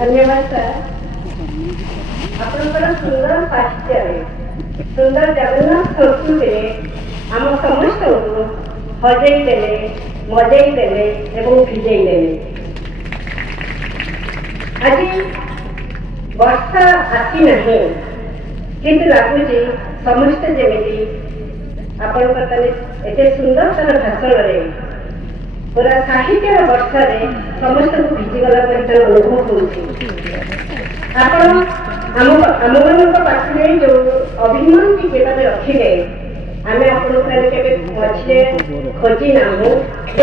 धन्यवाद सर। आपणकर सुंदर साहित्य सुंदर जगन्नाथ संस्कृति आम समस्त हजई देले मजई देले एवं भिजई देले। आज वर्षा आसी नहीं किंतु लगुच समस्त जमी आपणकर एते सुंदर भाषण पूरा साहित्य वर्षा समस्त को भिजिगला पर अनुभव होम पाखे जो अभिमान की जेबे रखिले आम आपे मझे खोजी ना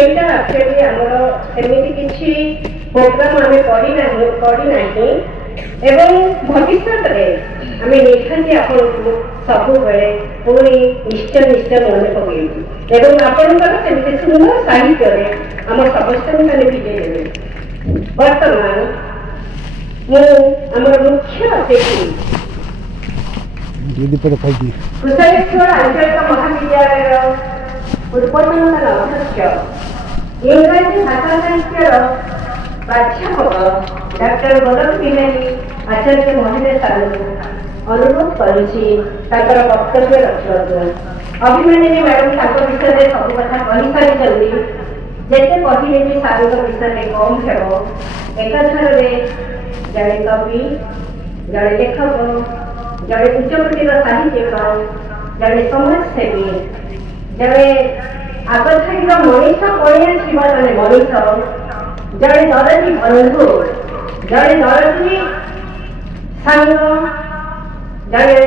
एक्चुअली आमर एमती किसी प्रोग्राम आम करना एवं भविष्य आम निहाती आपको सब बेले पुणी निश्चय निश्चय मन पकड़ एवं आपंकर सुंदर साहित्य आम समस्त मैंने भिजई देवे। बर्तमान मुझे मुख्य अतिथि कुशलेश्वर आंचलिक महाविद्यालय पूर्वतन अध्यक्ष इंग्राजी भाषा साहित्य प्राध्यापक डॉक्टर गोलक पिल्लाई आचार्य महोदय सारू अनुरोध करुछि वक्तव्य रखा। अभिमानिनी मैडम विषय में सब कथा कही सारी जिते कहले भी सारू विषय में कम हेब एकाथर जड़े कवि जड़े लेखक जड़े उच्चकोटीर साहित्यकार जड़े समाजसेवी जड़े आगधाड़ी मनीष पड़िया थी जड़े मनीष जड़े दरदी बंधु जड़े दरदी सांग जड़े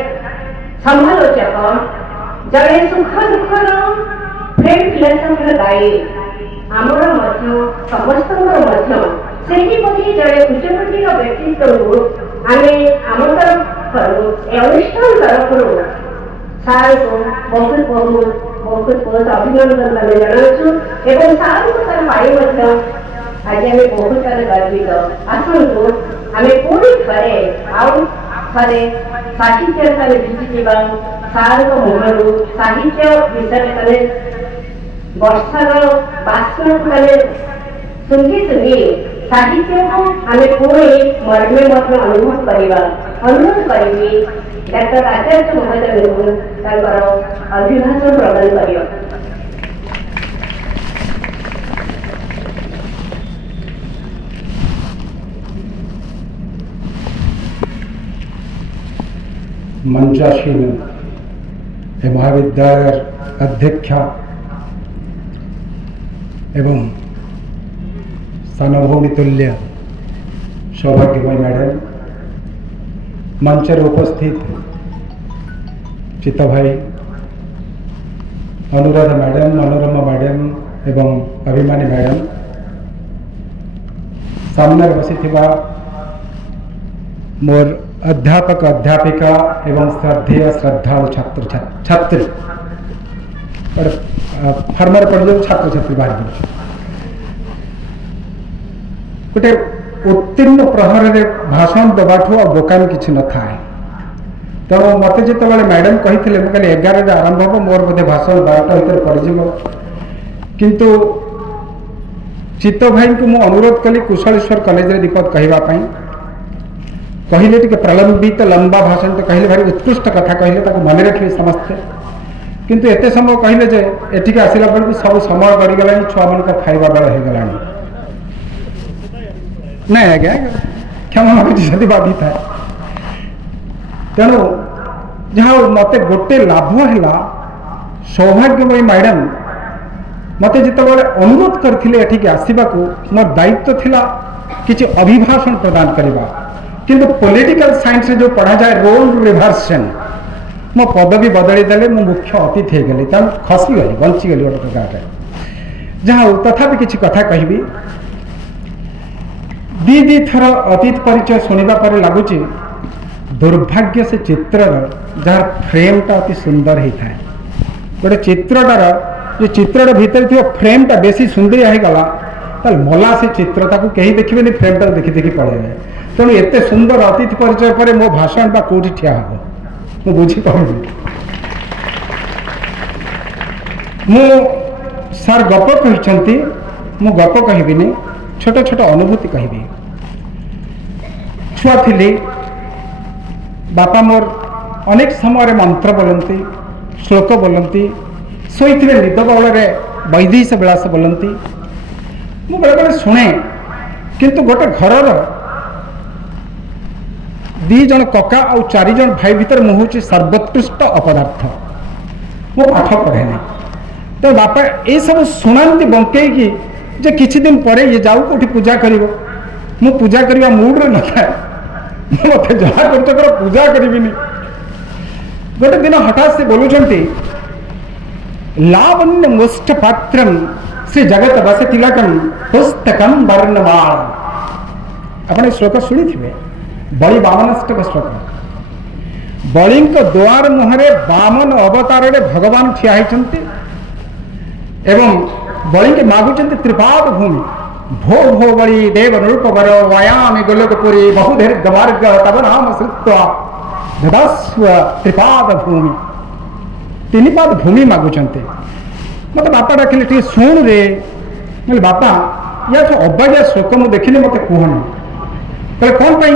समालोचक जड़े सुख दुखर फ्रेंड रिलेशनर दायी आमर समस्त सेहीपरि जड़े उच्चकोटीर व्यक्तित्व आम आम तरफ अनुष्ठान तरफ सार को बहुत बहुत बहुत बहुत अभिनंदन आम जनाचु एवं सार को तार पाई आज आम बहुत गर्वित। आसतु आम पुणी थे साहित्य थे भिजी सार मुहर साहित्य विषय वर्षार बाष्प शुंघी शुंघी साहित्य को आम पुणी मर्मे अनुभव करवा अनुरोध करी डॉक्टर आचार्य महोदय अभिभाषण प्रदान कर। मंचासीन महाविद्यालय अध्यक्षा एवं सानभूमि तुल्य सौभाग्यमय मैडम मंचर उपस्थित चित्त भाई अनुराधा मैडम मनोरमा मैडम एवं अभिमानी मैडम सामने बसी मोर अध्यापक अध्यापिका एवं श्रद्धेय श्रद्धालु छात्र छात्री फार्मर पढ़ छात्र छात्री बाहर गोटे उत्तीर्ण प्रहर में भाषण दबाठू आ बोकामी किसी न थाए तेणु मत जो मैडम कही मुझे 11 आरंभ हम मोर बोधे भाषण 12टा भर पड़ज किंतु चित्त भाई को मुझे अनुरोध कली कुशलेश्वर कॉलेज दीपक कहवाई कहले टे प्रलंबित लंबा भाषण तो कहले भारी उत्कृष्ट कथा कहले मन रखिए समस्ते किंतु एत समय कहले जे एठिक आसला बेलू सब समय गड़गला छुआ मान खाଇବା बेल हो गला ना आज्ञा क्षमा मांगी बाधी था तेणु जहाँ मत गोटे लाभ है सौभाग्यमयी मैडम मत जो अनुरोध करते आसवा मोर दायित्व थिला किसी अभिभाषण प्रदान करवा किंतु पॉलिटिकल साइंस जो पढ़ा जाए रोल रिवर्सन मो पदवी बदली देले मो मुख्य अतिथि हो गली तब खसीगली बंचीगली गोटे प्रकार जहाँ तथापि किसी कथा कहबी दी थर अतीत परिचय शुणा पर लगुच दुर्भाग्य से चित्रर जार फ्रेमटा अति सुंदर होता है गोटे चित्रटार जो चित्रटा भितर थी फ्रेमटा बेसी सुंदरिया हो गला मला से चित्रता को कहीं देखिए फ्रेमटा देखी देखी पड़े तेणु एत सुंदर अतिथि परिचय पर मो भाषण बा कौटी ठिया हम मु बुझीपारि मु सार गप कहते मु गप कहबिनी छोट छोट अनुभूति कहबी छुआ थी बापा मोर अनेक समय मंत्र बोलती श्लोक बोलती शोई निद बल वैदेश विलास बोलती मु बेले बेले शुणे किंतु गोटे घर दीज कका आउ 4 जन भाई भीतर मु हूँ सर्वोत्कृष्ट अपदार्थ मो पाठ पढ़े ना तो बापा ये सब शुणाती बंकई जे किछि दिन पर ये जाऊ कौटी पूजा कर मु पूजा करने मूड न था मत जहाँ कर पूजा करी गोटे दिन हठात से बोलुंट लावण्य मुष्ट पात्रम श्री जगत बस तिलकम पुस्तकम वर्णमाल अपने श्लोक शुणी थे बलि वामनाष्टक श्लोक बलि द्वार मुहरे वामन अवतार भगवान ठिया होती एवं बलि के मागुंट त्रिपाद भूमि भो भो बलि देव नृप वर वयामि गोलकपुरी बहुदीर्घ मार्ग तब नाम श्रुत्वा ददास्व त्रिपाद भूमि 3 पाद भूमि मागुंट मत बापा डाकिले टे शुण रे बोले बापा या तो अबाग्या श्लोक मुझे देखिले मत कहनी कहे कौन पाई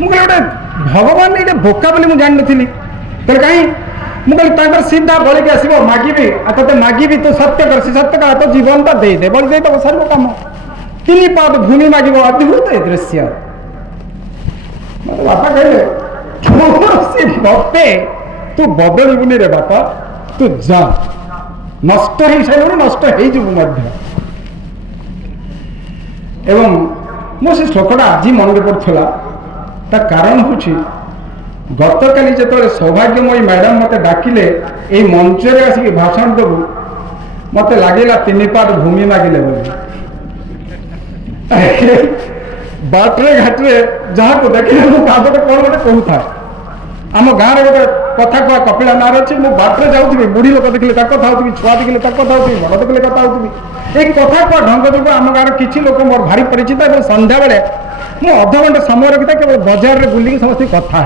मुझे गोटे भगवान ये बोका बोली मुझे जान नी कहे कहीं मुझे सीधा बलि के आसो मागिबी ते मागिबी तो सत्य कर सत्य का तो जीवन तो दे बलि दे तो सर कम 3 पाद भूमि मागिब अद्भुत ए दृश्य बापा कहले मते तू बदलबुनि रे बापा तू जा नष्ट हो सारे नष्ट हो एवं मो से श्लोकटा आज मन पड़ा ता कारण हूँ गत काली जो सौभाग्यमयी मैडम मत डाकिले ये मंच आसिक भाषण देबू मत लगे 3 पाद भूमि मागिले बाटे घाटे जहाँ को देखिले मुझे कौन गोटे कहूथा आम गाँव में गोटे कथा कह कपिला नार अच्छी मुझे बाटे जाऊँगी बुढ़ी लोक देखिले कथा होती छुआ देखिले कथा होती बड़ देखिले कथा होती ये कथा कह ढंग जो आम गाँव किसी लोक मोर भारी परिचित और सन्ध्या बेले मुझे अध घंटे समय रखी केवल बजार में बुलिक समस्त कथा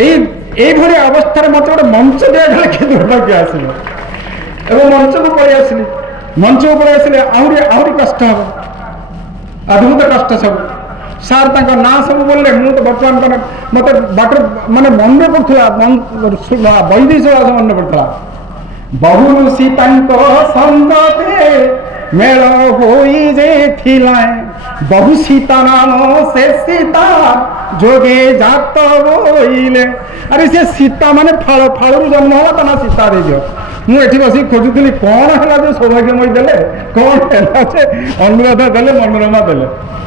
ये अवस्था मत गोटे मंच दिगला कि दुर्भाग्य आसो मंच को पलि आसली मंच को पलि आसले आहरी कष्ट हम अद्भुत कष्ट सब सार तक ना सब बोले मुझे तो बर्तमान मत बाट मानने मन पड़ा वैदेश मन पड़ा बहु सीता संगते मेल बहु सीता नाम से सीता जोगे जात बोले अरे से सीता माने फल फल जन्म होला तना सीता दे दियो मुझे बस खोजुली कौन है जो सौभाग्यमयी देले कौन है से अनुराधा देले मनोरमा देले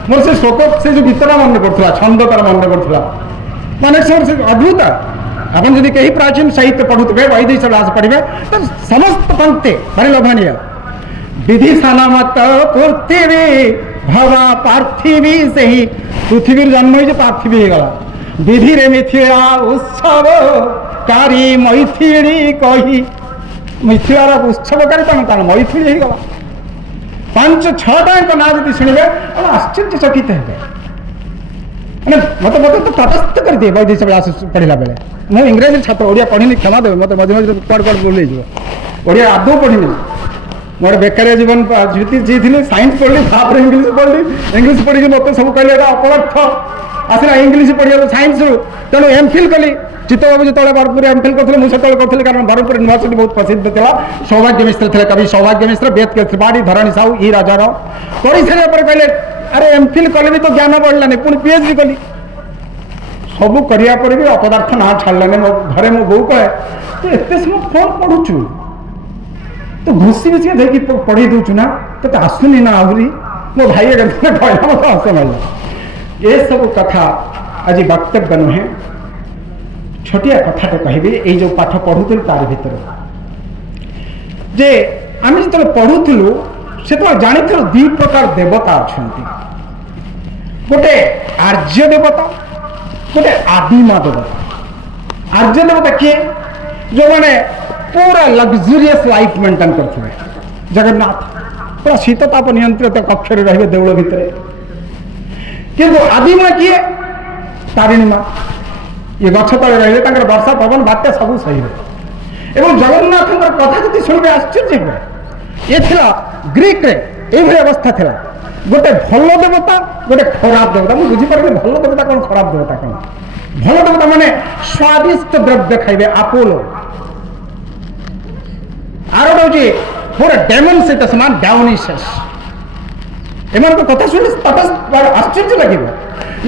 मोर से शोक से जो गीतटा मन पड़ा छंद तार मन पड़ा माने से अद्भुत अपन जदि कहीं प्राचीन साहित्य पढ़ुवे वैदेश विलास पढ़े तो समस्त पंक्ति भारी लोभनीय विधि सनामत पृथ्वी भवा पार्थिवी से ही पृथ्वी जन्म हो पार्थिवी हो गला विधि रे मिथिला उत्सव कारी मैथिली कही मिथिलार उत्सवकारी तान मैथिली हो गला 5-6टा ना यदि शुणे आश्चर्यचकित है मत मत तो तटस्थ कर दिए वैदेश विलास पढ़ला बेले मुझे इंग्रेजी छात्र ओडिया पढ़ी क्षमा देवे मत मझे मझे कड़ कड़ बोल ओडिया आदौ पढ़ी मोर बेकारिया जीवन जी थी साइंस पढ़ी तापर इंग्लीश पढ़ी मत सब कहले अपलर्थ आसला इंग्लीश पढ़ा साइंस तेणु एमफिल कली चित्त बाबू जो बरपुर एमफिल करें मुझे करी कारण बरपुर यूनिवर्सिटी बहुत प्रसिद्ध था सौभाग्य मिश्र थे कवि सौभाग्य मिश्र वेद के त्रिपाठी धरणी साहू ई राजा कर सारे कहले अरे एमफिल कले भी तो ज्ञान बढ़लानी पुणी पीएचडी कली सब करिया पर भी अपदार्थ ना छाड़लानी मो घरे मो बो कहे तू एत समय कौन पढ़ुचु तो घुसी घुसी देखी पढ़ी दौचु ना तो आसुनी ना आहरी मो भाई कहला मत हस मारा ये सब कथा आज वक्तव्य नुहे छोटिया कथाटे कहबी ये जो पाठ पढ़ुलु तार भीतर जे आम जो पढ़ुलु से तो जानी 2 प्रकार देवता अच्छा गोटे आर्य देवता गोटे आदिमा देवता आर्य देवता किए जो मैंने पूरा लग्जरियस लाइफ मेंटेन करते जगन्नाथ पूरा शीतताप नियंत्रित कक्ष रे देउल भितर किंतु आदिमा किए तारिणी माँ ये गछ तले रही वर्षा पवन बात्या सब सही एवं जगन्नाथ कथा जी शुणे आश्चर्य हुए ये थिला ग्रीक रे ये अवस्था थिला गोटे भल देवता गोटे खराब देवता मुझे बुझीपारे भल देवता कौन खराब देवता कौन भल देवता माने स्वादिष्ट द्रव्य खाइबे आपोलो आरो हूँ पूरा डेमन सहित समान डाउनिशस एम कथा शुणी आश्चर्य लगे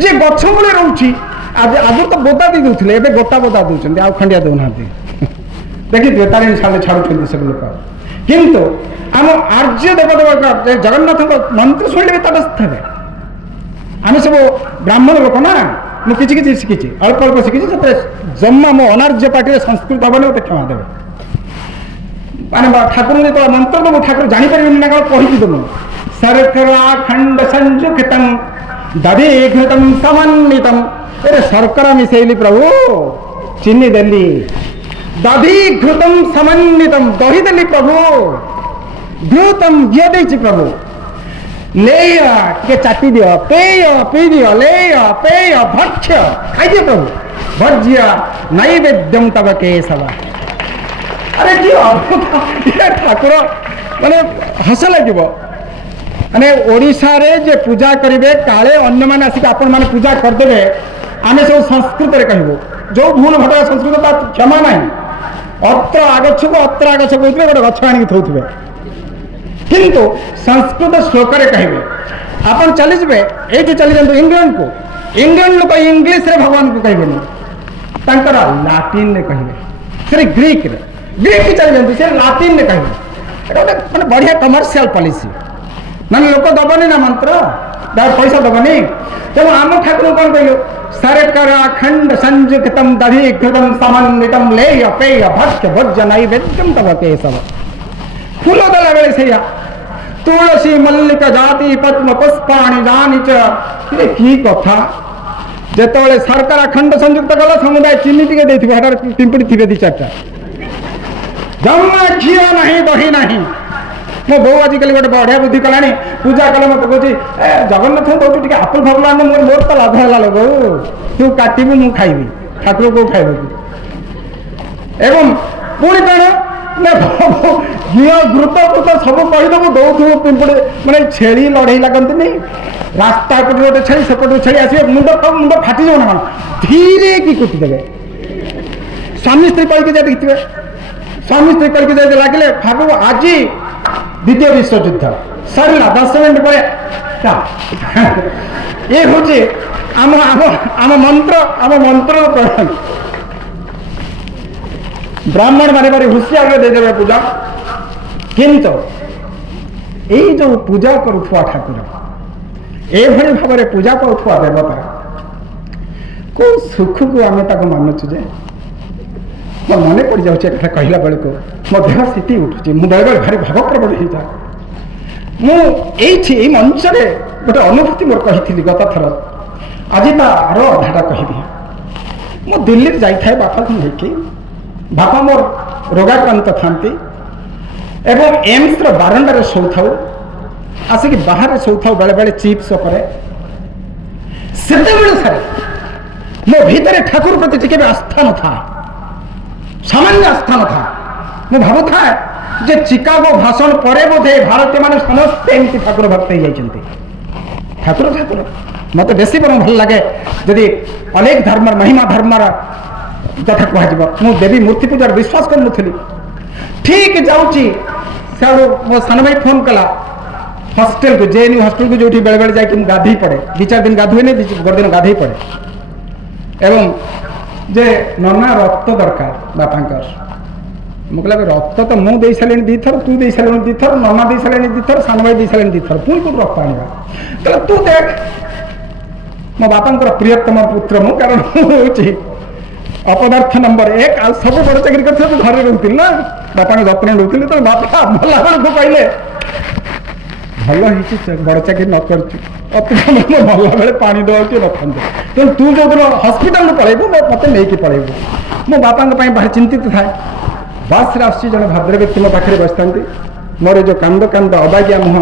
जी गछ मूले रोचे आगे तो बोदा दे दूसरे एवं गोटा बोदा दूसरे आउ खंडिया दौना देखिए तारिणी छाड़े छाड़ुं सब लोक किंतु आम आर्य देवदेव जगन्नाथ मंत्र शुणिले तटस्थ हे आम सब ब्राह्मण लोक ना मुझे किसी शिखी अल्प अल्प शिखी जम्मा मो अनार्य पार्टी संस्कृत भाव मत क्षमा देवे माने ठाकुर जो मंत्र देव ठाकुर जापर ना कौन कही देव शर्करा खंड संजुखितम दधि घृतम समन्वितम अरे शर्करा मिसेली प्रभु चीनी देली दधि घृतम समन्वितम दही देली प्रभु घृतम घी देची प्रभु लेय टे चाटी दियो पेय पी दियो लेय पेय भक्ष्य खाई दियो प्रभु भज्य नैवेद्यम तब केशव अरे जी अद्भुत ठाकुर माने हस लगे माने ओडिशा रे जे पूजा करेंगे काले अन्य मैंने आसिक आपण मैंने पूजा करदे आम सब संस्कृत कहबू जो भूल घटा संस्कृत क्षमा ना अत्र आगछ को अत्र आगछ कहते गोटे गछ आनिक थोथे किंतु संस्कृत श्लोक कहे आपन चली जाए ये चली जाते इंग्लैंड को इंग्लैंड लोग इंग्लीश रे भगवान को कहे लाटिन कहे फिर ग्रीक रे ग्रीक चली जाते से लाटिन कहे गोटे बढ़िया कमर्शियल पॉलिसी ना लोक दबनी ना मंत्र पैसा दबनी तेणु आम ठाकुर कौन कहलु शर्करा खंड संजुखितम दधि घृतम समन्वितम लेय पेय भक्ष्य भोज्य नैवेद्यम तब केशव फूल देला बेले से तुलसी मल्लिका जाति पद्म पुष्पाणि जानी की कथा जेतबेले शर्करा खंड संयुक्त कला समुदाय चीनी टिके देथिबे हटार पिंपड़ी थिबे दी चारटा जम्मा घी नहीं दही नहीं मो बो आजिकल गोटे बढ़िया बुद्धि कलानी पूजा कले मत कह जगन्नाथ दौर टे आपुल फापुल आन मोर तो लाभ है लोग तू काटबू मु खाइबी ठाकुर को खाइब एवं पुणी कौन घी घृत घृत सब कहीदेव दौथु पिंपड़ी मैंने छेली लड़े लगती नहीं रास्ता पटे गोटे छेली सेपटे छेली आसवे मुंड मुंड फाटी जाओ ना धीरे की कुटी देवे स्वामी स्त्री कल देखिए स्वामी स्त्री कल लगे भाव आज द्वितीय विश्वयुद्ध सरला 10 मिनट पर ये हूँ आम मंत्र प्रधान ब्राह्मण मारे मारे हुशियार देदेवे पूजा किंतु यही जो पूजा करुवा ठाकुर एभली भाव में पूजा पाउथुआ देवता को सुख को आम मानुचु जे मो मन पड़ जाऊँ कहला बेलू मो देह स्थिति उठुची मु बेले बेले भारी भावप्रवण हो जाए मुझे मंच गोटे अनुभूति मोर कही गत थर आज तार अधाटा कहबी मु दिल्ली जाए बापा को लेकिन बापा मोर रोगाक्रांत था एवं एम्स बारंडार शो था आसिक बाहर शो था बेले बेले चिप्स से मो भीतर ठाकुर प्रति टिके आस्था न था सामान्य आस्था न था मुझे भावु था जे चिकागो भाषण पर बोधे भारतीय मान समस्ते एमती ठाकुर भक्त हो जाती ठाकुर ठाकुर मत बेसी बरम भल लगे जदि अनेक धर्म महिमा धर्मर कथा कह देवी मूर्ति पूजार विश्वास करूँ ठीक जाऊँगी मो सान भाई फोन कला हॉस्टेल को जेएनयू हॉस्टेल को जो बेले बेले जाकि गाधे पड़े 2-4 दिन गाधुए गोटे दिन गाधे पड़े एवं जे नना रक्त दरकार बापा मुझे रक्त तो मुझे दे सारे 2 थर तू दे सारे 2 थर नना दे सारे 2 थर सान भाई दे सारे 2 थर पुणी कौन रक्त आने तू देख मो बापा प्रियतम पुत्र मु कारण हूँ अपदार्थ नंबर 1 आ सब बड़ चाकरी कर घर रोती ना बापा जत्न रोती तो बापा भला बेलू कहले भल बड़ चाकरी न कर भला बेले पा दवा रखते तेणु तू जो दिन हस्पिटाल पलैबू मत नहीं पलैबू मो बापा भारी चिंतित थाए बस आसी जन भद्र व्यक्ति मो पाखे बसता मोर जो कांद कांद अबागिया मुह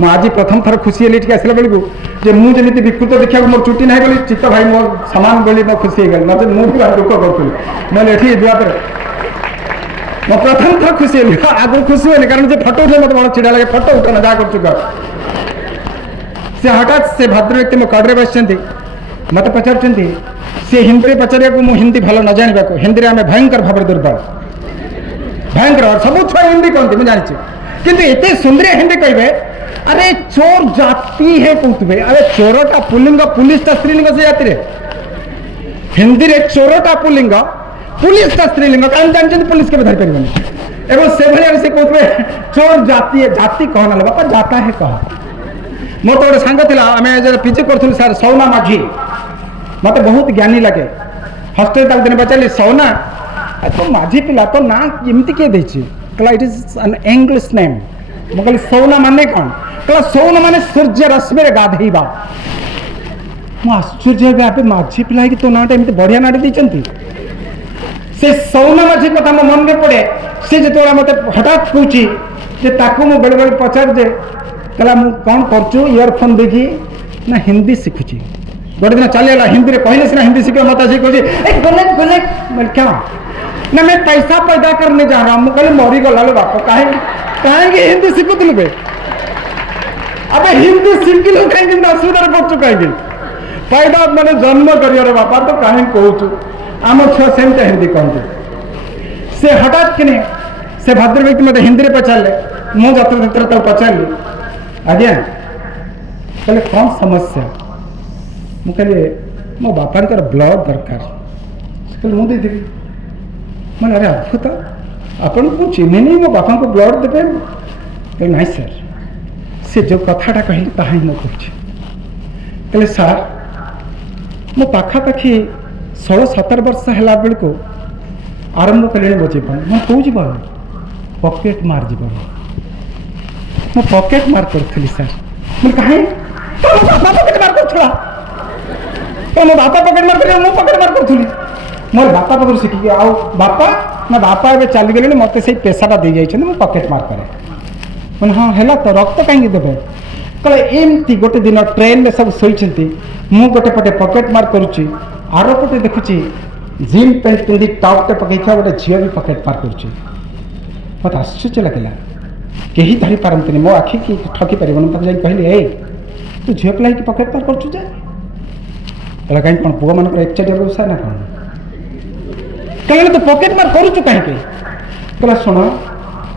मुझे आज प्रथम थर खुशी हेली आसला बेलू जे मुझे विकृत देखा मोर चुटी ना गली चित्त भाई मो सामान बोली मो खुशी हो गली ना मुझे दुख करी मैं ये जापर मो प्रथम थर खुशी हेली आगे खुशी हुए कारण जे फटो उठे मत बड़ा चिड़ा लगे फटो उठा ना जहाँ कर से हठात से भद्र व्यक्ति मो कड़े बस मत पचार सी हिंदी पचारे को हिंदी भल न जाना हिंदी में आम भयंकर भाव दुर्बल भयंकर सब छुआ हिंदी कहते मुझे जानी किंतु एत सुंदरिया हिंदी कहे अरे चोर जाति है कहते अरे चोरटा पुलिंग पुलिसटा स्त्रीलिंग से जाति हिंदी रे चोरटा पुलिंग पुलिसटा स्त्रीलिंग कहीं जानते पुलिस के धरी पारे एवं से भाई से कहते चोर जाति है जाति कहना बापा जाता है कह मोर तो गोटे सांग था आम पीजी करूँ सार सौना माझी मत बहुत ज्ञानी लगे हस्टेल तक दिन पचारि सौना तो माझी पिला तो ना एमती किए देती कहला it is an English name मुझे कहली सौना माने कौन कहला सौना माने सूर्य रश्मि गाधेवा मु आश्चर्य भावे माझी पिला कि तो नाटा एमती बढ़िया नाटी देती से सौना माझी कथा मो मन में पड़े सी जो मत हठात कहूँ बेले बेले पचार जे कहला मु कौन करूँ इयरफोन देखी ना हिंदी शिखुची गोटे दिन चलीगला हिंदी में कहले सीना हिंदी सीख मत सी कहूँ क्या ना मैं पैसा पैदा करने जा रहा हूँ मुझे कहली मरी गला लो बाप कहीं हिंदी शिखुलु बे अब हिंदी शिखिलु कहीं असुविधा पड़ू कहीं पैदा मैंने जन्म कर बापा तो कहीं कहूँ आम छुआ सेमती हिंदी कहते से हठात कि से भद्र व्यक्ति मत हिंदी में पचारे मुझे जत्र पचारि आज्ञा कहले कौन समस्या मु कहले मो बापा ब्लड दरकार कहले मुझे देदेवी मैंने अरे अद्भुत आपन को चिन्ह नहीं मो बापा को ब्लड देवे कहले नहीं सर से जो कथाटा कहली ता ही मुझे कहले सार मो पाखापाखि 16-17 वर्ष है बेलू आरंभ कले मो जीवन मैं कौ जीवन पकेट मार जीवन मो पकेट मार करी सर मैं कहीं बापा पकेट मार कर मो बापा पकेट मार कर मो पकेट मार करी मोर बापा पाखर शिखिकी आउ बापा ना बापा ए चलीगले मत से पेशाटा दे जाइए मुझे पकेट मार करे मैंने हाँ है तो रक्त कहीं देवे कहले एमती गोटे दिन ट्रेन में सब शोची मु गोटे पटे पकेट मार करुच्ची आर पटे देखुची जीन पैंट पिंधि टॉप टे पकई गोटे झील भी पकेट मार करुच्ची मत आश्चर्य लगे कहीं धरी पारती मो आखि कि ठकी पार जा कहली ए तू झील पिला कि पकेट मार करुचु कहला कहीं कौन पुआ मान एकचाटिया व्यवसाय ना कौन कहले तू पकेट मार करुचु कहीं कहला शुण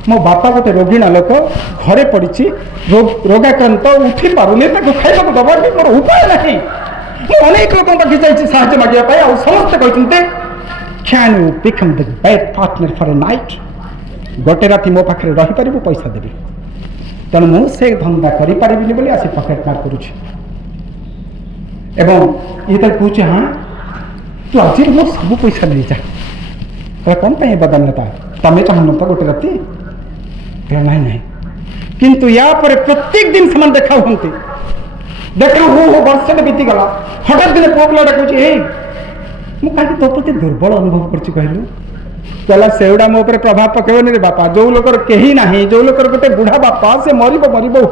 मो बापा गोटे रोगीणा लोक घरे पड़ी रोगाक्रांत उठी पारुनी खाइबा दबा मोर उपाय नहीं अनेक लोक पाखे जाइए साहय मागे आ समस्ते कहते can you become the best partner for a night गोटे राति मो पाखे रहीपर पैसा देवी तेणु मुझे धंदा करें बोली आसी पकेट मार करुच्ची एवं ये तो कहूँ हाँ तू आज मोर सब पैसा नहीं जा कौन पे बदलता तमें चाहन तो गोटे राति ना ना किंतु या पर प्रत्येक दिन से देखा हूँ देखा हो वर्ष बीतीगला हठात दिन पुआ पिलाटा कहूँ मुझे तो प्रति दुर्बल अनुभव कर कहलु कहला सेगुड़ा मो प्रभाव पकेबनी रे बापा जो लोकर कहीं ना जो लोकर गोटे बुढ़ा बापा से मरब मरब हो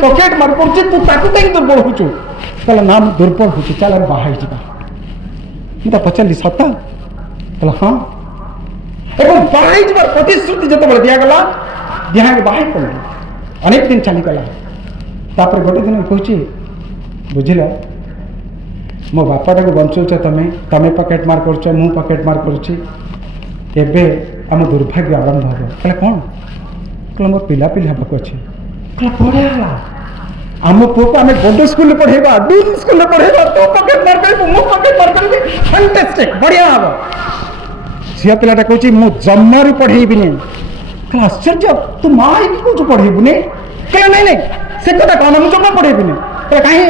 पकेट मार पड़े तू ताकू कहीं दुर्बल हो कहला ना दुर्बल हो चल बाहर जा मुझे पचारि सत कहला हाँ एवं बाहर जार प्रतिश्रुति जो दिगला दिहा बाहर पड़े अनेक दिन चलीगला तापर गोटे दिन कहूँ बुझल मो बापाटा को बंचौच तमें तमें पकेट मार कर मु पकेट मार करुच्ची एबे आम दुर्भाग्य आरंभ हम कहला कौन कहला मोर पिला पिला हेबाक अच्छे कहला पढ़ा आम पुओ को आम बड़ स्कूल पढ़ेगा डून स्कूल पढ़ेगा तो पकेट मार कर मु पकेट मार कर फैंटास्टिक बढ़िया हम झील पिलाटा कहूँ मु जमारू पढ़ेबी कहला आश्चर्य तू माँ कौन पढ़ेबुनि कहला नहीं नहीं से कथा कौन मुझे जमा पढ़ेबी कहला कहीं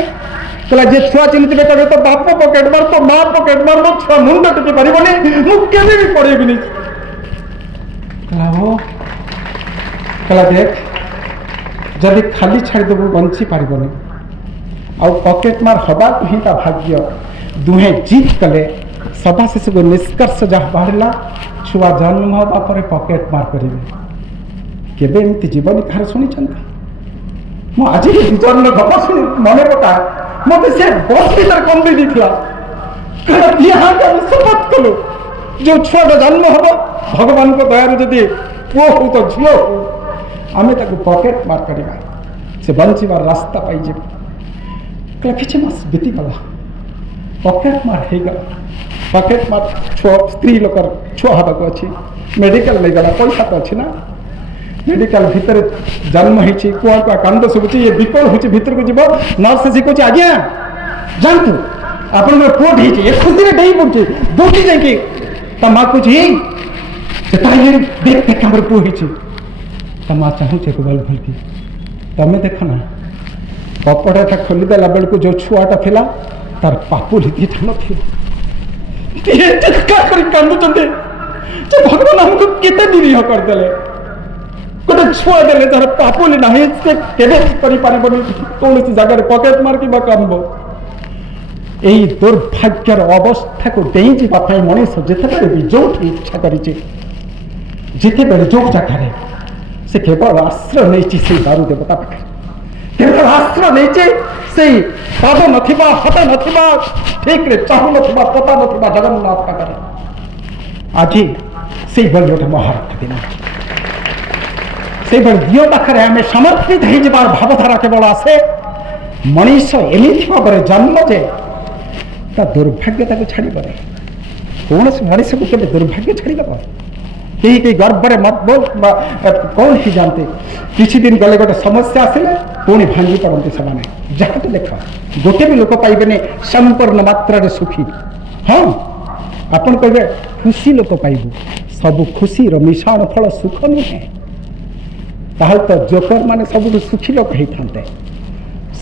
कहला जे छुआ चिन्हते कहते तो बाप पकेट मार तो माँ पकेट मार मो छुआ मुंड टेकी पारबनी मुझे भी पढ़ेबी कहला हो कहला देख जदि खाली छाड़देबू बंची पारबनी आ पकेट मार हवा ही भाग्य दुहे जीत कले सभा शेष को निष्कर्ष जहाँ बाहरला छुआ जन्म हवा पर पकेट मार करेंगे केबे एमती जीवन कहार शुणी मु आज विजन गप शुणी मन पका मत से बस भर कंदी शपथ कलु जो छुआटा जन्म हम भगवान को दयार जदि पुओ हो तो झील हो आम पकेट मार करवा से बंचार रास्ता पाई କିଛି ମାସ ବିତିଗଲା, ପକେଟ ମାର ହେଇଗଲା। ପକେଟ ମାର ଛୁଆ, ସ୍ତ୍ରୀ ଲୋକର ଛୁଆ ହେବାକୁ ଅଛି, ମେଡ଼ିକାଲ ନେଇଗଲା, ପଇସା ତ ଅଛି ନା। ମେଡ଼ିକାଲ ଭିତରେ ଜନ୍ମ ହେଇଛି, କୁଆ କୁଆ କାନ୍ଦ ଶୁଭୁଛି, ଇଏ ବିକଳ ହେଉଛି, ଭିତରକୁ ଯିବ, ନର୍ସ ଆସି କହୁଛି ଆଜ୍ଞା ଯାଆନ୍ତୁ ଆପଣଙ୍କର ପୁଅଟି ହେଇଛି। ଏ ଖୁସିରେ ଡେଇଁ ପଡ଼ୁଛି, ଦୌଡ଼ି ଯାଇକି ତା ମା କହୁଛି ଏଇ ସେ ତାହେଲେ ଦେଖ ଆମର ପୁଅ ହେଇଛି। ତା ମା ଚାହୁଁଛି ଭଲ ଭଲକି, ତମେ ଦେଖ ନା। କପଡ଼ାଟା ଖୋଲିଦେଲା ବେଳକୁ ଯେଉଁ ଛୁଆଟା ଥିଲା ତାର ପାପୁଲି ଦିଟା ନଥିବ। ଚିତ୍କାର କରି କାନ୍ଦୁଛନ୍ତି ଯେ ଭଗବାନ ଆମକୁ କେତେ ନିରୀହ କରିଦେଲେ। ଗୋଟେ ଛୁଆ ଦେଲେ ତାର ପାପୁଲି ନାହିଁ, ସେ କେବେ କରିପାରିବନି କୌଣସି ଜାଗାରେ ପକେଟ ମାର କିମ୍ବା କାନ୍ଦ। ଏହି ଦୁର୍ଭାଗ୍ୟର ଅବସ୍ଥାକୁ ଡେଇଁଯିବା ପାଇଁ ମଣିଷ ଯେତେବେଳେ ବି ଯେଉଁଠି ଇଚ୍ଛା କରିଛି, ଯେତେବେଳେ ଯେଉଁ ଜାଗାରେ ସେ କେବଳ ଆଶ୍ରୟ ନେଇଛି ସେଇ ଦାରୁ ଦେବତା ପାଖରେ, କେବଳ ଆଶ୍ରୟ ନେଇଛି ସେଇ ପାଦ ନଥିବା, ହାତ ନଥିବା, ଠିକରେ ଚାହୁଁନଥିବା, ପତା ନଥିବା ଜଗନ୍ନାଥ ପାଖରେ। ଆଜି ସେଇଭଳି ଗୋଟେ ମହାରଥ ଦିନ, ସେଇଭଳି ଦିଅ ପାଖରେ ଆମେ ସମର୍ପିତ ହେଇଯିବାର ଭାବଧାରା କେବଳ ଆସେ। ମଣିଷ ଏମିତି ଭାବରେ ଜନ୍ମ ଯେ ତା ଦୁର୍ଭାଗ୍ୟ ତାକୁ ଛାଡ଼ିବନି। କୌଣସି ମଣିଷକୁ କେବେ ଦୁର୍ଭାଗ୍ୟ ଛାଡ଼ିଦେବ? କେହି କେହି ଗର୍ବରେ ମତବୋଲ ବା କ'ଣ ହେଇଯାଆନ୍ତି, କିଛି ଦିନ ଗଲେ ଗୋଟେ ସମସ୍ୟା ଆସିଲେ ପୁଣି ଭାଙ୍ଗି ପଡ଼ନ୍ତି ସେମାନେ। ଯାହାକୁ ଦେଖ ଗୋଟେ ବି ଲୋକ ପାଇବେନି ସମ୍ପୂର୍ଣ୍ଣ ମାତ୍ରାରେ ସୁଖୀ। ହଁ, ଆପଣ କହିବେ ଖୁସି ଲୋକ ପାଇବୁ, ସବୁ ଖୁସିର ମିଶାଣ ଫଳ ସୁଖ ନୁହେଁ। ତାହେଲେ ତ ଜୋକର ମାନେ ସବୁଠୁ ସୁଖୀ ଲୋକ ହେଇଥାନ୍ତେ।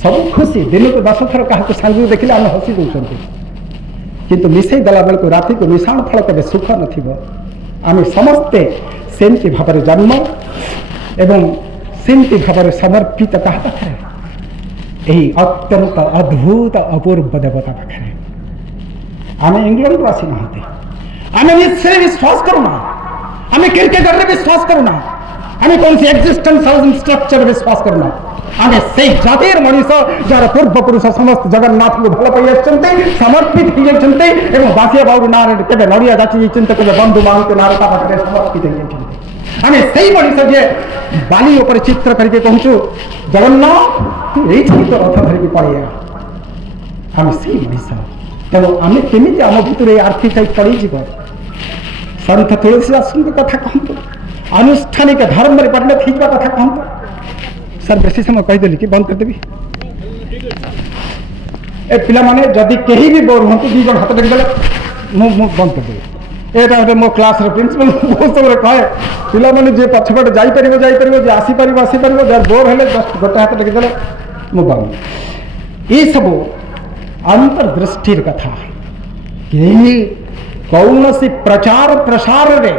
ସବୁ ଖୁସି, ଦିନକୁ 10 ଥର କାହାକୁ ସାଙ୍ଗକୁ ଦେଖିଲେ ଆମେ ହସି ଦେଉଛନ୍ତି, କିନ୍ତୁ ମିଶାଇ ଦେଲା ବେଳକୁ ରାତିକୁ ମିଶାଣ ଫଳ କେବେ ସୁଖ ନଥିବ। ଆମେ ସମସ୍ତେ ସେମିତି ଭାବରେ ଜନ୍ମ ଏବଂ ସେମିତି ଭାବରେ ସମର୍ପିତ କାହା ପାଖରେ? ଏହି ଅତ୍ୟନ୍ତ ଅଦ୍ଭୁତ ଅପୂର୍ବ ଦେବତା ପାଖରେ। ଆମେ ଇଂଲଣ୍ଡରୁ ଆସିନାହାନ୍ତି, ଆମେ ନିଶ୍ଚୟ ବିଶ୍ୱାସ କରୁନା, ଆମେ କ୍ରିକେଟରେ ବିଶ୍ୱାସ କରୁନା, ଆମେ କୌଣସି ଏକ୍ସିଷ୍ଟେନ୍ସ ଷ୍ଟ୍ରକ୍ଚର ବିଶ୍ୱାସ କରୁନା। ଆମେ ସେଇ ଜାତିର ମଣିଷ ଯାହାର ପୂର୍ବପୁରୁଷ ସମସ୍ତେ ଜଗନ୍ନାଥଙ୍କୁ ଭଲ ପାଇ ଆସିଛନ୍ତି, ସମର୍ପିତ ହେଇଯାଇଛନ୍ତି ଏବଂ ଦାସିଆ ବାଉରୁ ନାଁରେ କେବେ ନଡ଼ିଆ ଯାଚି ଯାଇଛନ୍ତି, କେବେ ବନ୍ଧୁ ବାହୁଙ୍କ ନାଁରେ ତା ପାଖରେ ସମର୍ପିତ ହେଇଯାଇଛନ୍ତି। ଆମେ ସେଇ ମଣିଷ ଯେ ବାଲି ଉପରେ ଚିତ୍ର କରିକି କହୁଛୁ ଜଗନ୍ନାଥ ଏଇଠି ତ ରଥ ଧରିକି ପଳେଇବା। ଆମେ ସେଇ ମଣିଷ। ତେଣୁ ଆମେ କେମିତି ଆମ ଭିତରେ ଏଇ ଆର୍ଥିଟାଇ ପଡ଼ିଯିବ? ସନ୍ଥ ତୁଳସୀଦାସଙ୍କ କଥା କହନ୍ତୁ, ଆନୁଷ୍ଠାନିକ ଧର୍ମରେ ପରିଣତ ହେଇଯିବା କଥା କହନ୍ତୁ। ସାର୍ ବେଶୀ ସମୟ କହିଦେଲି କି ବନ୍ଦ କରିଦେବି? ଏ ପିଲାମାନେ ଯଦି କେହି ବି ବୋର ହୁଅନ୍ତୁ, 2 ଜଣ ହାତ ଟେକିଦେଲେ ମୁଁ ବନ୍ଦ କରିଦେବି। ଏଇଟା ଗୋଟେ ମୋ କ୍ଲାସ୍ର ପ୍ରିନ୍ସିପାଲ ବହୁତ ସମୟରେ କହେ, ପିଲାମାନେ ଯିଏ ପଛପଟେ ଯାଇପାରିବ, ଯିଏ ଆସିପାରିବ, ଯାହା ବୋର ହେଲେ ଜଷ୍ଟ ଗୋଟେ ହାତ ଟେକିଦେଲେ ମୁଁ ବନ୍ଦ। ଏସବୁ ଅନ୍ତର୍ଦୃଷ୍ଟିର କଥା। କେହି କୌଣସି ପ୍ରଚାର ପ୍ରସାରରେ,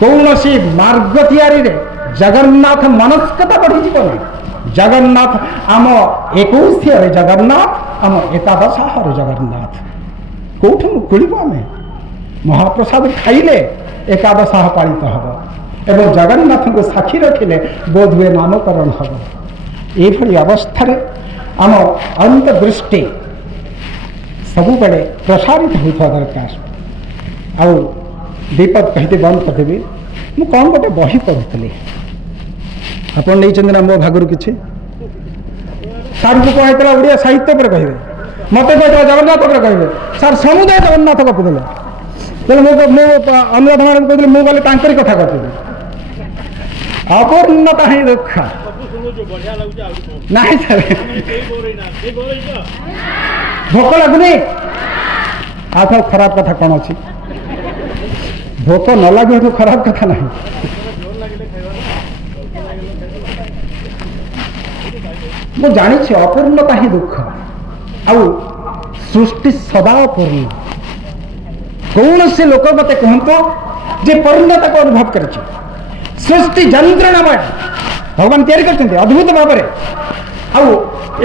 କୌଣସି ମାର୍ଗ ତିଆରିରେ ଜଗନ୍ନାଥ ମନସ୍କତା ବଢ଼ିଯିବନି। ଜଗନ୍ନାଥ ଆମ 21ରେ ଜଗନ୍ନାଥ, ଆମ ଏକାଦଶାହରେ ଜଗନ୍ନାଥ। କେଉଁଠୁ ଖୋଳିବ? ଆମେ ମହାପ୍ରସାଦ ଖାଇଲେ ଏକାଦଶାହ ପାଳିତ ହେବ ଏବଂ ଜଗନ୍ନାଥଙ୍କୁ ସାକ୍ଷୀ ରଖିଲେ ବୋଧହୁଏ ନାମକରଣ ହେବ। ଏଇଭଳି ଅବସ୍ଥାରେ ଆମ ଅନ୍ତର୍ଦୃଷ୍ଟି ସବୁବେଳେ ପ୍ରସାରିତ ହେଉଥିବା ଦରକାର। ଆଉ ଦୀପକ କହିତେ ବନ୍ଦ କରିଦେବି। ମୁଁ କ'ଣ ଗୋଟେ ବହି ପଢ଼ୁଥିଲି, ଆପଣ ନେଇଛନ୍ତି ନା ମୋ ଭାଗରୁ କିଛି? ସାର୍ଙ୍କୁ କହିଥିଲା ଓଡ଼ିଆ ସାହିତ୍ୟ ଉପରେ କହିବେ, ମୋତେ କହିଥିଲା ଜଗନ୍ନାଥ ଉପରେ କହିବେ। ସାର୍ ସମୁଦାୟ ଜଗନ୍ନାଥ ଗପିଦେଲେ। ତେଣୁ ମୁଁ ଅନୁରାଧ ମ୍ୟାଡ଼ାମ୍ କହିଥିଲି, ମୁଁ ଗଲେ ତାଙ୍କରି କଥା ଗପିବି। ଅପୂର୍ଣ୍ଣତା ହିଁ ଦୁଃଖ। ନାହିଁ ସାର୍, ଭୋକ ଲାଗୁନି? ଆଉ ଖରାପ କଥା କ'ଣ ଅଛି? ଭୋକ ନ ଲାଗିବାକୁ ଖରାପ କଥା ନାହିଁ। ମୁଁ ଜାଣିଛି ଅପୂର୍ଣ୍ଣତା ହିଁ ଦୁଃଖ, ଆଉ ସୃଷ୍ଟି ସଦା ପୂର୍ଣ୍ଣ। କୌଣସି ଲୋକ ମୋତେ କୁହନ୍ତୁ ଯେ ପୂର୍ଣ୍ଣତାକୁ ଅନୁଭବ କରିଛି। ସୃଷ୍ଟି ଯନ୍ତ୍ରଣାମୟ ଭଗବାନ ତିଆରି କରିଛନ୍ତି ଅଦ୍ଭୁତ ଭାବରେ। ଆଉ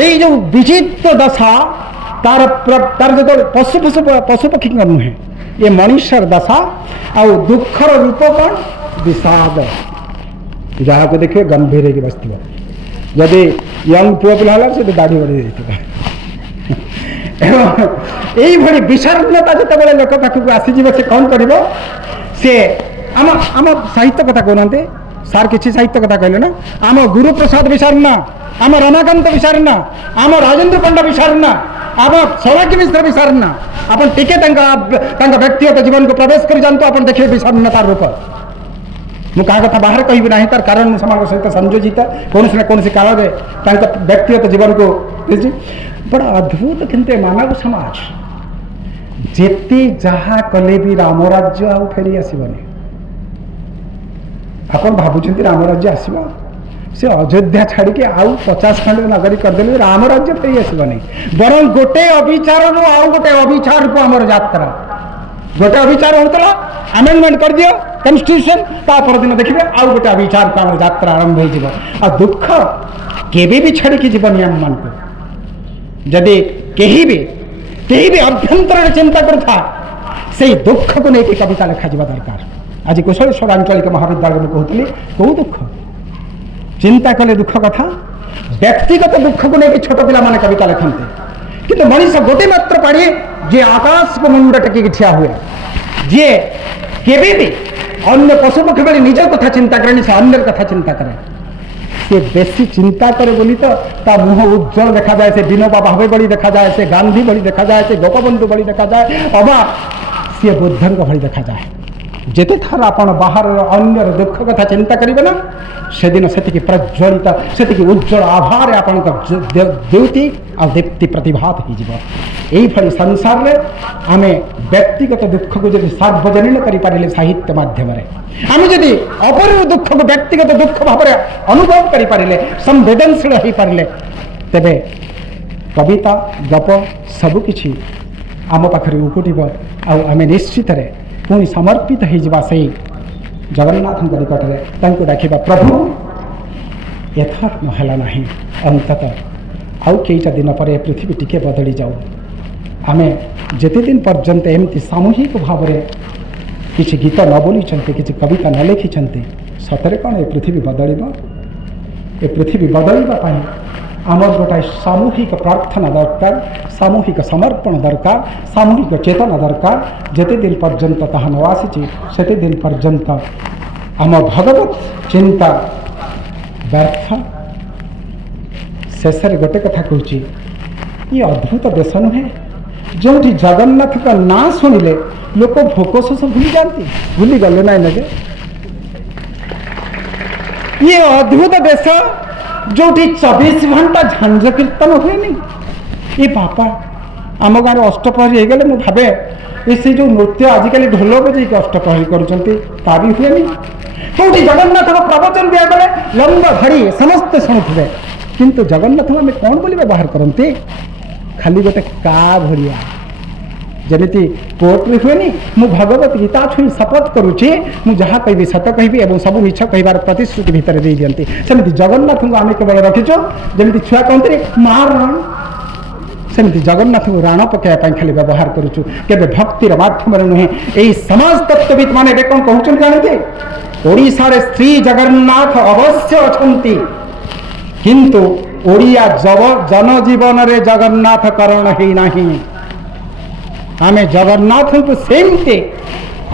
ଏଇ ଯେଉଁ ବିଚିତ୍ର ଦଶା ତାର ଯେତେବେଳେ ପଶୁପକ୍ଷୀଙ୍କ ନୁହେଁ, ଏ ମଣିଷର ଦଶା। ଆଉ ଦୁଃଖର ରୂପ କ'ଣ? ବିଷାଦ। ଯାହାକୁ ଦେଖିବେ ଗମ୍ଭୀର ହେଇକି ବସିଥିବ, ଯଦି ୟଙ୍ଗ ପୁଅ ପିଲା ହେଲା ସେଠି ଦାଢ଼ି ବଢ଼ି ଯାଇଥିବ। ଏବଂ এইভাবে বিষণ্ণতা যেতবে লোক পাখক আসিযোগ সে কম করব, সে আমার সাহিত্য কথা কৌনাতে ସାର୍ କିଛି ସାହିତ୍ୟ କଥା କହିଲେ ନା, ଆମ ଗୁରୁପ୍ରସାଦ ବିସାରନା, ଆମ ରମାକାନ୍ତ ବିସାରନା, ଆମ ରାଜେନ୍ଦ୍ର ପଣ୍ଡା ବିସାରନା, ଆମ ସୌଭାଗ୍ୟ ମିଶ୍ର ବିସାରନା। ଆପଣ ଟିକେ ତାଙ୍କ ବ୍ୟକ୍ତିଗତ ଜୀବନକୁ ପ୍ରବେଶ କରି ଯାଆନ୍ତୁ, ଆପଣ ଦେଖିବେ ବିସାରନା ତାର ରୂପ। ମୁଁ କାହା କଥା ବାହାରେ କହିବି ନାହିଁ, ତାର କାରଣ ମୁଁ ସେମାନଙ୍କ ସହିତ ସଂଯୋଜିତ କୌଣସି ନା କୌଣସି କାଳରେ ତାଙ୍କ ବ୍ୟକ୍ତିଗତ ଜୀବନକୁ ବୁଝିଛି। ବଡ଼ ଅଦ୍ଭୁତ କିନ୍ତୁ ଏ ମାନବ ସମାଜ, ଯେତେ ଯାହା କଲେ ବି ରାମ ରାଜ୍ୟ ଆଉ ଫେରି ଆସିବନି। ଆପଣ ଭାବୁଛନ୍ତି ରାମ ରାଜ୍ୟ ଆସିବ? ସେ ଅଯୋଧ୍ୟା ଛାଡ଼ିକି ଆଉ 50 ଖଣ୍ଡ ନଗରୀ କରିଦେଲେ ରାମ ରାଜ୍ୟ ଫେରି ଆସିବନି। ବରଂ ଗୋଟେ ଅବିଚାରରୁ ଆଉ ଗୋଟେ ଅବିଚାରକୁ ଆମର ଯାତ୍ରା। ଗୋଟେ ଅବିଚାର ହେଉଥିଲା, ଆମେଣ୍ଡମେଣ୍ଟ କରିଦିଅ କନଷ୍ଟିଟ୍ୟୁସନ, ତା ପରଦିନ ଦେଖିବେ ଆଉ ଗୋଟେ ଅବିଚାରକୁ ଆମର ଯାତ୍ରା ଆରମ୍ଭ ହେଇଯିବ। ଆଉ ଦୁଃଖ କେବେ ବି ଛାଡ଼ିକି ଯିବନି ଆମମାନଙ୍କୁ। ଯଦି କେହି ବି ଅଭ୍ୟନ୍ତରରେ ଚିନ୍ତା କରୁଥା, ସେଇ ଦୁଃଖକୁ ନେଇକି କବିତା ଲେଖାଯିବା ଦରକାର। ଆଜି କୁଶଳେଶ୍ୱର ଆଞ୍ଚଳିକ ମହାବିଦ୍ୟାଳୟରେ ମୁଁ କହୁଥିଲି, କେଉଁ ଦୁଃଖ ଚିନ୍ତା କଲେ ଦୁଃଖ କଥା। ବ୍ୟକ୍ତିଗତ ଦୁଃଖକୁ ନେଇକି ଛୋଟ ପିଲାମାନେ କବିତା ଲେଖନ୍ତି, କିନ୍ତୁ ମଣିଷ ଗୋଟେ ମାତ୍ର ପାଣି, ଯିଏ ଆକାଶକୁ ମୁଣ୍ଡ ଟେକିକି ଠିଆ ହୁଏ, ଯିଏ କେବେ ବି ଅନ୍ୟ ପଶୁପକ୍ଷୀ ଭଳି ନିଜ କଥା ଚିନ୍ତା କରେନି, ସେ ଅନ୍ୟର କଥା ଚିନ୍ତା କରେ। ସେ ବେଶୀ ଚିନ୍ତା করে বলি তো তা মুহ উজ্জ্বল দেখা যায়, সে বিনোবা ভাবে ভଳି ଦେଖାଯାଏ, ସେ ଗାନ୍ଧୀ ଭଳି ଦେଖାଯାଏ, ସେ ଗୋପବନ୍ଧୁ ଭଳି ଦେଖାଯାଏ, ଅବା ସିଏ ବୁଦ୍ଧଙ୍କ ଭଳି ଦେଖାଯାଏ। ଯେତେ ଥର ଆପଣ ବାହାରର ଅନ୍ୟର ଦୁଃଖ କଥା ଚିନ୍ତା କରିବେ ନା, ସେଦିନ ସେତିକି ପ୍ରଜ୍ୱଳିତ, ସେତିକି ଉଜ୍ଜ୍ୱଳ ଆଭାରେ ଆପଣଙ୍କ ଦ୍ୟୁତି ଆଉ ଦୀପ୍ତି ପ୍ରତିଭାତ ହେଇଯିବ। এইଭଳି ସଂସାରରେ ଆମେ ବ୍ୟକ୍ତିଗତ ଦୁଃଖକୁ ଯଦି ସାର୍ବଜନୀନ କରିପାରିଲେ ସାହିତ୍ୟ ମାଧ୍ୟମରେ, ଆମେ ଯଦି ଅପରର ଦୁଃଖକୁ ବ୍ୟକ୍ତିଗତ ଦୁଃଖ ଭାବରେ ଅନୁଭବ କରିପାରିଲେ, ସମ୍ବେଦନଶୀଳ ହୋଇପାରିଲେ, ତେବେ କବିତା ଗପ ସବୁକିଛି ଆମ ପାଖରେ ଉପୁଟିବ। ଆଉ ଆମେ ନିଶ୍ଚିତରେ ପୁଣି ସମର୍ପିତ ହୋଇଯିବା ସେଇ ଜଗନ୍ନାଥଙ୍କ ନିକଟରେ, ତାଙ୍କୁ ଡାକିବା, ପ୍ରଭୁ ଏଥର ନହେଲା ନାହିଁ, ଅନ୍ତତଃ ଆଉ କେଇଟା ଦିନ ପରେ ଏ ପୃଥିବୀ ଟିକେ ବଦଳି ଯାଉ। ଆମେ ଯେତେ ଦିନ ପର୍ଯ୍ୟନ୍ତ ଏମିତି ସାମୂହିକ ଭାବରେ କିଛି ଗୀତ ନ ବୋଲିଛନ୍ତି, କିଛି କବିତା ନ ଲେଖିଛନ୍ତି, ସତରେ କ'ଣ ଏ ପୃଥିବୀ ବଦଳିବ? ଏ ପୃଥିବୀ ବଦଳିବା ପାଇଁ ଆମର ଗୋଟାଏ ସାମୂହିକ ପ୍ରାର୍ଥନା ଦରକାର, ସାମୂହିକ ସମର୍ପଣ ଦରକାର, ସାମୂହିକ ଚେତନା ଦରକାର। ଯେତେ ଦିନ ପର୍ଯ୍ୟନ୍ତ ତାହା ନ ଆସିଛି, ସେତେ ଦିନ ପର୍ଯ୍ୟନ୍ତ ଆମ ଭଗବତ ଚିନ୍ତା ବ୍ୟର୍ଥ। ଶେଷରେ ଗୋଟେ କଥା କହୁଛି, ଇଏ ଅଦ୍ଭୁତ ଦେଶ ନୁହେଁ ଯେଉଁଠି ଜଗନ୍ନାଥଙ୍କ ନାଁ ଶୁଣିଲେ ଲୋକ ଭୋକ ଶୋଷ ଭୁଲି ଯାଆନ୍ତି? ଭୁଲି ଗଲେ ନାଇଁ ନେବେ? ଇଏ ଅଦ୍ଭୁତ ଦେଶ ଯେଉଁଠି 24 ଘଣ୍ଟା ଝାଞ୍ଜ କୀର୍ତ୍ତନ ହୁଏନି। ଏ ବାପା, ଆମ ଗାଁରେ ଅଷ୍ଟପ୍ରହରୀ ହେଇଗଲେ ମୁଁ ଭାବେ ସେ ଯେଉଁ ନୃତ୍ୟ ଆଜିକାଲି ଢୋଲ ବଜେଇକି ଅଷ୍ଟପ୍ରହରୀ କରୁଛନ୍ତି, ତା ବି ହୁଏନି। କେଉଁଠି ଜଗନ୍ନାଥଙ୍କ ପ୍ରବଚନ ଦିଆଗଲେ ଲମ୍ବ ଧାଡ଼ି ସମସ୍ତେ ଶୁଣୁଥିବେ, କିନ୍ତୁ ଜଗନ୍ନାଥଙ୍କୁ ଆମେ କ'ଣ ବୋଲି ବ୍ୟବହାର କରନ୍ତି? ଖାଲି ଗୋଟେ କା ଭଳିଆ। ଯେମିତି କୋର୍ଟରେ ହୁଏନି, ମୁଁ ଭଗବତ ଗୀତା ଛୁଇଁ ଶପଥ କରୁଛି, ମୁଁ ଯାହା କହିବି ସତ କହିବି ଏବଂ ସବୁ ମିଛ କହିବାର ପ୍ରତିଶ୍ରୁତି ଭିତରେ ଦେଇ ଦିଅନ୍ତି, ସେମିତି ଜଗନ୍ନାଥଙ୍କୁ ଆମେ କେବଳ ରଖିଛୁ ଯେମିତି ଛୁଆ କହନ୍ତି ମା ରାଣ, ସେମିତି ଜଗନ୍ନାଥଙ୍କୁ ରାଣ ପକାଇବା ପାଇଁ ଖାଲି ବ୍ୟବହାର କରୁଛୁ, କେବେ ଭକ୍ତିର ମାଧ୍ୟମରେ ନୁହେଁ। ଏହି ସମାଜ ତତ୍ତ୍ୱବିତ୍ ମାନେ ଏବେ କ'ଣ କହୁଛନ୍ତି ଜାଣନ୍ତି? ଓଡ଼ିଶାରେ ଶ୍ରୀ ଜଗନ୍ନାଥ ଅବଶ୍ୟ ଅଛନ୍ତି, କିନ୍ତୁ ଓଡ଼ିଆ ଜନଜୀବନରେ ଜଗନ୍ନାଥକରଣ ହେଇନାହିଁ। ଆମେ ଜଗନ୍ନାଥଙ୍କୁ ସେମିତି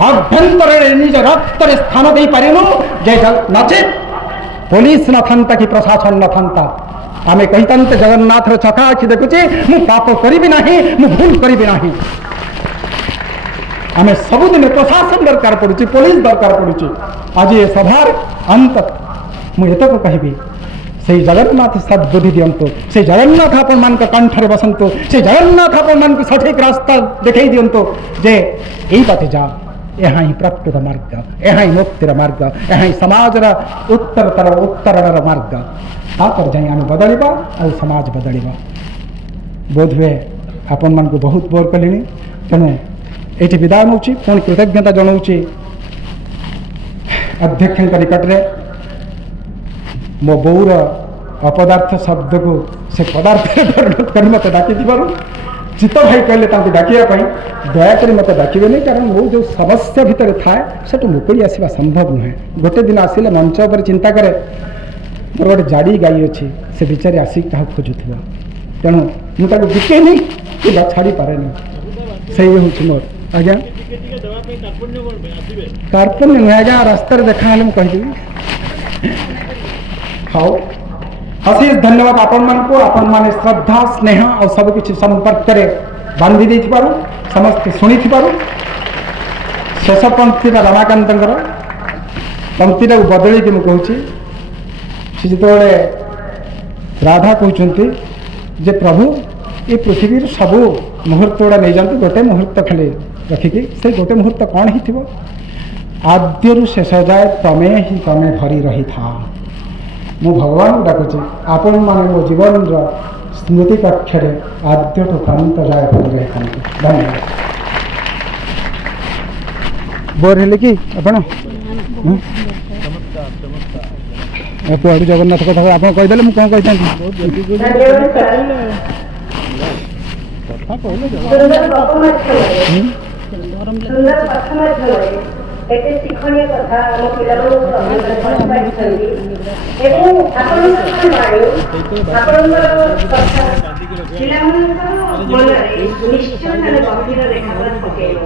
ଅଭ୍ୟନ୍ତରରେ ନିଜ ରକ୍ତରେ ସ୍ଥାନ ଦେଇପାରିନୁ ଯେ ନଚେତ୍ ପୋଲିସ ନଥାନ୍ତା କି ପ୍ରଶାସନ ନଥାନ୍ତା, ଆମେ କହିଥାନ୍ତେ ଜଗନ୍ନାଥର ଚକା ଆଖି ଦେଖୁଛି, ମୁଁ ପାପ କରିବି ନାହିଁ, ମୁଁ ଭୁଲ କରିବି ନାହିଁ। ଆମେ ସବୁଦିନ ପ୍ରଶାସନ ଦରକାର ପଡ଼ୁଛି, ପୋଲିସ ଦରକାର ପଡ଼ୁଛି। ଆଜି ଏ ସଭାର ଅନ୍ତ ମୁଁ ଏତକ କହିବି, সেই জগন্নাথ সদ্বুদ্ধি দিয়ন্তু, সেই জগন্নাথ ଆପଣମାନଙ୍କ କଣ୍ଠରେ ବସନ୍ତୁ, সেই ଜଗନ୍ନାଥ ଆପଣମାନଙ୍କୁ ସଠିକ ରାସ୍ତା ଦେଖାଇ ଦିଅନ୍ତୁ ଯେ ଏଇ ବାଟେ ଯାଅ, ଏହା ହିଁ ପ୍ରକୃତ ମାର୍ଗ, ଏହା ହିଁ ମୁକ୍ତିର ମାର୍ଗ, ଏହା ହିଁ ସମାଜର ଉତ୍ତରଣର ମାର୍ଗ। ତାପରେ ଯାଇ ଆମେ ବଦଳିବା ଆଉ ସମାଜ ବଦଳିବ। ବୋଧହୁଏ ଆପଣମାନଙ୍କୁ ବହୁତ ବୋର କଲିଣି, ତେଣୁ ଏଇଠି ବିଦାୟ ନେଉଛି। ପୁଣି କୃତଜ୍ଞତା ଜଣାଉଛି ଅଧ୍ୟକ୍ଷଙ୍କ ନିକଟରେ। ମୋ ବୋଉର ଅପଦାର୍ଥ ଶବ୍ଦକୁ ସେ ପଦାର୍ଥରେ ପରିଣତ କରି ମୋତେ ଡାକିଥିବାରୁ ଚିତ୍ତ ଭାଇ କହିଲେ ତାଙ୍କୁ ଡାକିବା ପାଇଁ, ଦୟାକରି ମୋତେ ଡାକିବେନି, କାରଣ ମୁଁ ଯେଉଁ ସମସ୍ୟା ଭିତରେ ଥାଏ ସେଠୁ ମୁକୁଳି ଆସିବା ସମ୍ଭବ ନୁହେଁ। ଗୋଟେ ଦିନ ଆସିଲେ ମଞ୍ଚ ଉପରେ ଚିନ୍ତା କରେ ମୋର ଗୋଟେ ଜାଡ଼ି ଗାଈ ଅଛି, ସେ ବିଚାରି ଆସିକି କାହାକୁ ଖୋଜୁଥିବ, ତେଣୁ ମୁଁ ତାକୁ ବିକେନି କିମ୍ବା ଛାଡ଼ିପାରେନି। ସେଇ ହେଉଛି ମୋର। ଆଜ୍ଞା କାର୍ପଣ୍ୟ ନୁହେଁ ଆଜ୍ଞା, ରାସ୍ତାରେ ଦେଖାହେଲେ ମୁଁ କହିଦେବି। ହଉ ଅଶେଷ ଧନ୍ୟବାଦ ଆପଣମାନଙ୍କୁ। ଆପଣମାନେ ଶ୍ରଦ୍ଧା ସ୍ନେହ ଆଉ ସବୁକିଛି ସମ୍ପର୍କରେ ବାନ୍ଧି ଦେଇଥିବାରୁ, ସମସ୍ତେ ଶୁଣିଥିବାରୁ। ଶେଷ ପଂକ୍ତିଟା ରମାକାନ୍ତଙ୍କର ପଂକ୍ତିଟାକୁ ବଦଳେଇକି ମୁଁ କହୁଛି। ସେ ଯେତେବେଳେ ରାଧା କହୁଛନ୍ତି ଯେ ପ୍ରଭୁ ଏ ପୃଥିବୀର ସବୁ ମୁହୂର୍ତ୍ତ ଗୁଡ଼ା ନେଇଯାଆନ୍ତୁ, ଗୋଟେ ମୁହୂର୍ତ୍ତ ଖାଲି ରଖିକି, ସେଇ ଗୋଟେ ମୁହୂର୍ତ୍ତ କ'ଣ ହେଇଥିବ? ଆଦ୍ୟରୁ ଶେଷ ଯାଏ ତମେ ଭରି ରହିଥା। ମୁଁ ଭଗବାନଙ୍କୁ ଡାକୁଛି ଆପଣମାନେ ମୋ ଜୀବନର ସ୍ମୃତି କକ୍ଷରେ ଆଦ୍ୟଠୁ ଅନ୍ତ ଯାଏ ଭରି ରହିଥାନ୍ତି। ଧନ୍ୟବାଦ। ବୋର ହେଲେ କି ଆପଣ? କୁଆଡ଼ୁ ଜଗନ୍ନାଥ କଥା ଆପଣ କହିଦେଲେ ମୁଁ କ'ଣ କହିଥାନ୍ତି? ସୁନ୍ଦର କଥା ମାଧ୍ୟମରେ ଏତେ ଶିକ୍ଷଣୀୟ କଥା ଆମ ପିଲାମାନଙ୍କୁ କହିପାରିଛନ୍ତି ଏବଂ ଆପଣଙ୍କର ବାଣୀ, ଆପଣଙ୍କର କଥା ପିଲାମାନଙ୍କର ମନରେ ନିଶ୍ଚୟ ଗଭୀର ରେଖା ପକାଇବ।